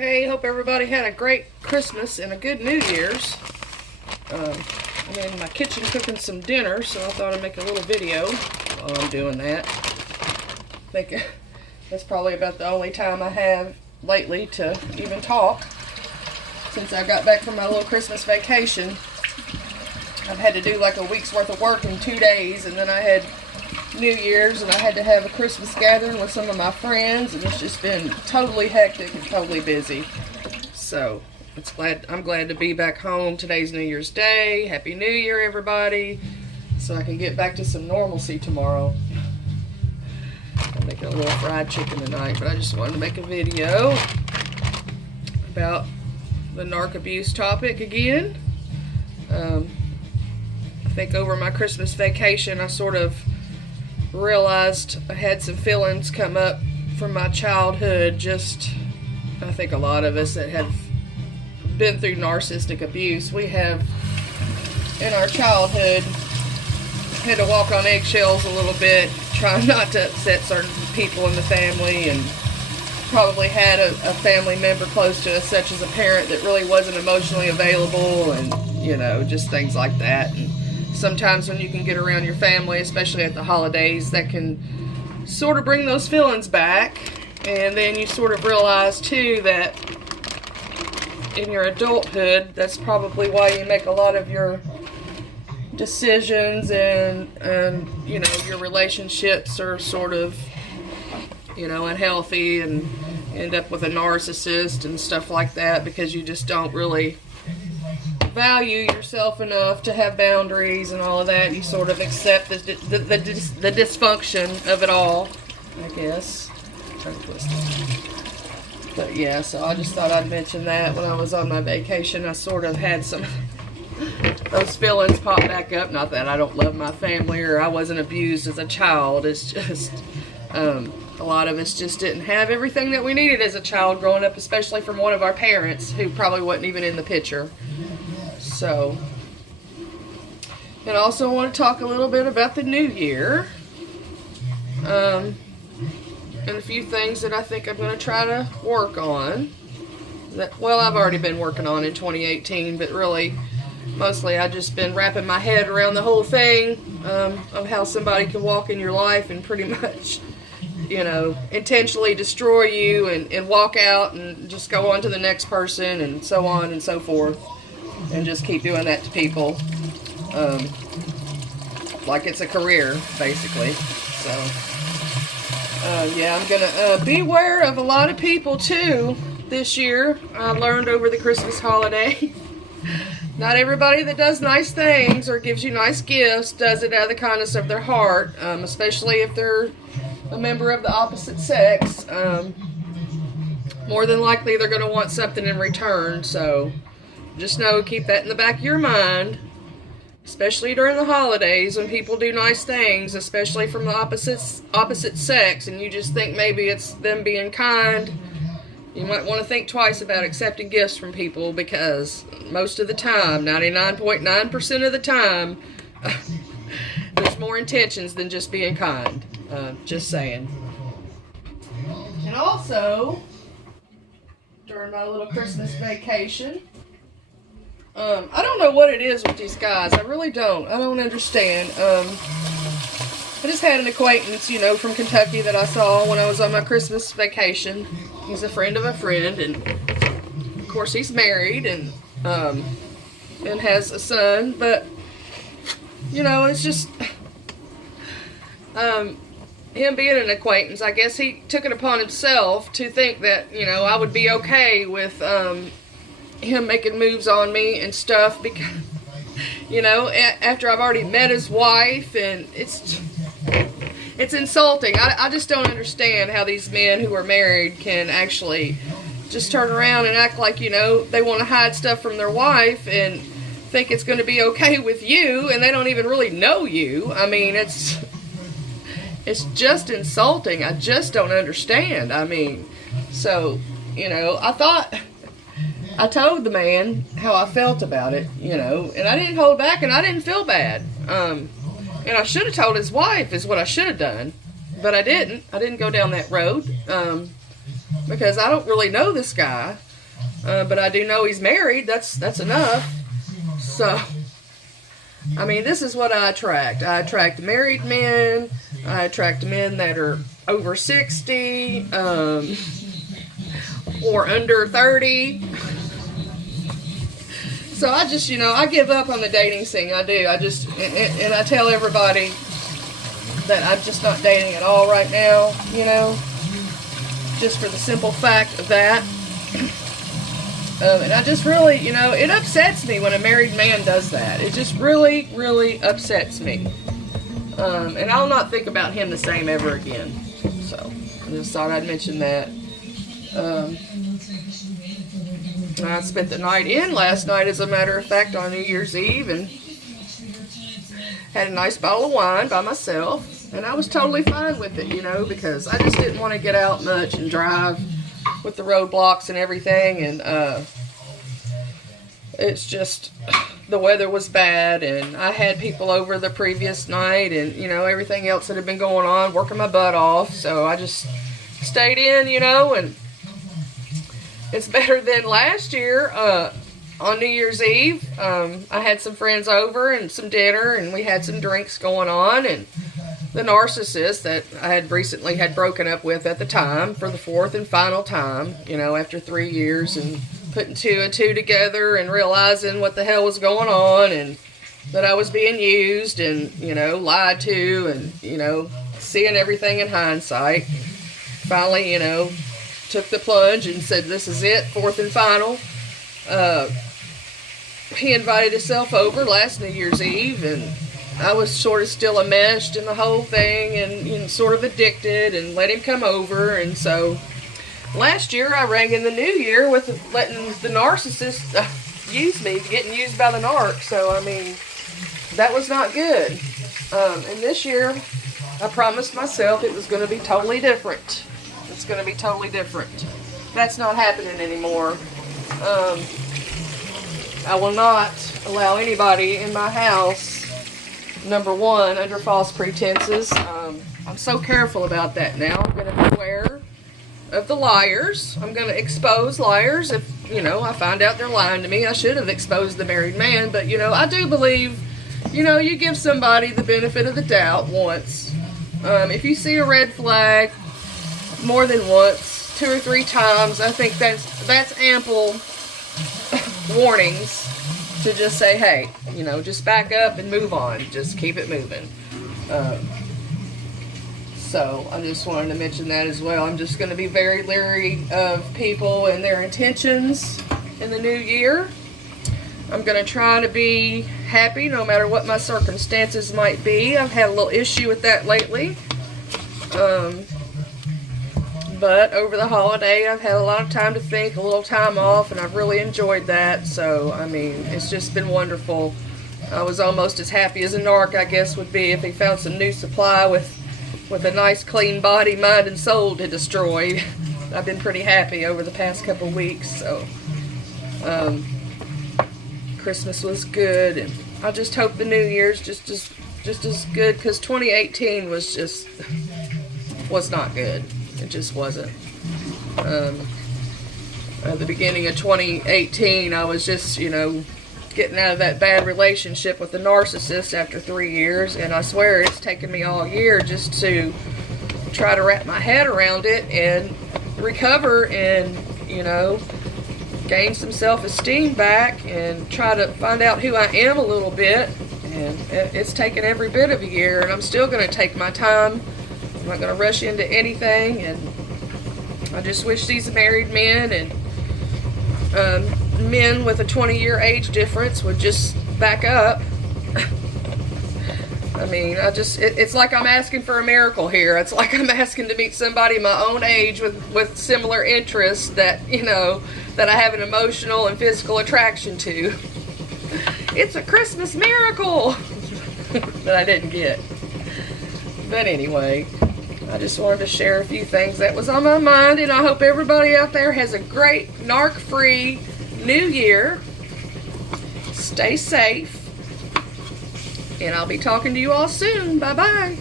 Hey, hope everybody had a great Christmas and a good New Year's. I'm in my kitchen cooking some dinner, so I thought I'd make a little video while I'm doing that. I think that's probably about the only time I have lately to even talk. Since I got back from my little Christmas vacation, I've had to do like a week's worth of work in 2 days, and then I had New Year's, and I had to have a Christmas gathering with some of my friends, and it's just been totally hectic and totally busy. So I'm glad to be back home. Today's New Year's Day. Happy New Year, everybody. So I can get back to some normalcy tomorrow. I'm making a little fried chicken tonight, but I just wanted to make a video about the narc abuse topic again. I think over my Christmas vacation, I sort of realized I had some feelings come up from my childhood. I think a lot of us that have been through narcissistic abuse, we have in our childhood had to walk on eggshells a little bit, trying not to upset certain people in the family, and probably had a family member close to us, such as a parent, that really wasn't emotionally available, and just things like that. And sometimes when you can get around your family, especially at the holidays, that can sort of bring those feelings back. And then you sort of realize too that in your adulthood, that's probably why you make a lot of your decisions, and your relationships are sort of unhealthy, and end up with a narcissist and stuff like that, because you just don't really value yourself enough to have boundaries and all of that. You sort of accept the dysfunction of it all, I guess. But yeah, so I just thought I'd mention that. When I was on my vacation, I sort of had some those feelings pop back up. Not that I don't love my family or I wasn't abused as a child. It's just a lot of us just didn't have everything that we needed as a child growing up, especially from one of our parents who probably wasn't even in the picture. So, and also want to talk a little bit about the new year, and a few things that I think I'm going to try to work on. I've already been working on in 2018, but really, mostly I've just been wrapping my head around the whole thing of how somebody can walk in your life and pretty much, intentionally destroy you and walk out and just go on to the next person, and so on and so forth. And just keep doing that to people, like it's a career, basically. So, yeah, I'm gonna beware of a lot of people too this year. I learned over the Christmas holiday. Not everybody that does nice things or gives you nice gifts does it out of the kindness of their heart, especially if they're a member of the opposite sex. More than likely, they're going to want something in return, so just keep that in the back of your mind, especially during the holidays when people do nice things, especially from the opposite sex, and you just think maybe it's them being kind. You might want to think twice about accepting gifts from people, because most of the time, 99.9% of the time, there's more intentions than just being kind. Just saying. And also, during my little Christmas vacation, I don't know what it is with these guys. I really don't. I don't understand. I just had an acquaintance, from Kentucky that I saw when I was on my Christmas vacation. He's a friend of a friend, and of course he's married and has a son. But it's just him being an acquaintance. I guess he took it upon himself to think that I would be okay with him making moves on me and stuff, because after I've already met his wife, and it's insulting. I just don't understand how these men who are married can actually just turn around and act like they want to hide stuff from their wife and think it's going to be okay with you, and they don't even really know you. I mean, it's just insulting. I just don't understand. I mean, so I told the man how I felt about it, and I didn't hold back, and I didn't feel bad. And I should have told his wife is what I should have done, but I didn't. I didn't go down that road, because I don't really know this guy. But I do know he's married. That's enough. So, I mean, this is what I attract. I attract married men. I attract men that are over 60 or under 30. So I just, I give up on the dating scene. I do. And I tell everybody that I'm just not dating at all right now, just for the simple fact of that. And I just really, it upsets me when a married man does that. It just really, really upsets me. And I'll not think about him the same ever again. So, I just thought I'd mention that. I spent the night in last night, as a matter of fact, on New Year's Eve, and had a nice bottle of wine by myself. And I was totally fine with it, because I just didn't want to get out much and drive with the roadblocks and everything, and it's just, the weather was bad, and I had people over the previous night, and everything else that had been going on, working my butt off, so I just stayed in, and it's better than last year. On New Year's Eve, I had some friends over and some dinner, and we had some drinks going on, and the narcissist that I had recently had broken up with at the time for the fourth and final time, after 3 years, and putting two and two together and realizing what the hell was going on, and that I was being used and, lied to, and, seeing everything in hindsight. Finally, took the plunge and said, this is it, fourth and final. He invited himself over last New Year's Eve, and I was sort of still enmeshed in the whole thing, and sort of addicted, and let him come over. And so last year I rang in the new year with letting the narcissist use me, getting used by the narc. So, I mean, that was not good. And this year I promised myself it was going to be totally different. It's going to be totally different. That's not happening anymore. I will not allow anybody in my house, number one, under false pretenses. I'm so careful about that now. I'm going to beware of the liars. I'm going to expose liars. If, I find out they're lying to me, I should have exposed the married man. But, I do believe, you give somebody the benefit of the doubt once. If you see a red flag more than once, 2 or 3 times, I think that's ample warnings to just say, hey, just back up and move on. Just keep it moving. So I just wanted to mention that as well. I'm just going to be very leery of people and their intentions in the new year. I'm going to try to be happy no matter what my circumstances might be. I've had a little issue with that lately. But over the holiday, I've had a lot of time to think, a little time off, and I've really enjoyed that. So, I mean, it's just been wonderful. I was almost as happy as a narc, I guess, would be if he found some new supply with a nice, clean body, mind, and soul to destroy. I've been pretty happy over the past couple of weeks. So, Christmas was good, and I just hope the New Year's just as good, because 2018 was not good. It just wasn't. At the beginning of 2018, I was just, getting out of that bad relationship with the narcissist after 3 years, and I swear it's taken me all year just to try to wrap my head around it and recover and, gain some self-esteem back and try to find out who I am a little bit. And it's taken every bit of a year, and I'm still going to take my time. I'm not going to rush into anything, and I just wish these married men and men with a 20-year age difference would just back up. I mean, it's like I'm asking for a miracle here. It's like I'm asking to meet somebody my own age with similar interests that, that I have an emotional and physical attraction to. It's a Christmas miracle that I didn't get. But anyway, I just wanted to share a few things that was on my mind, and I hope everybody out there has a great narc-free New Year. Stay safe, and I'll be talking to you all soon. Bye-bye.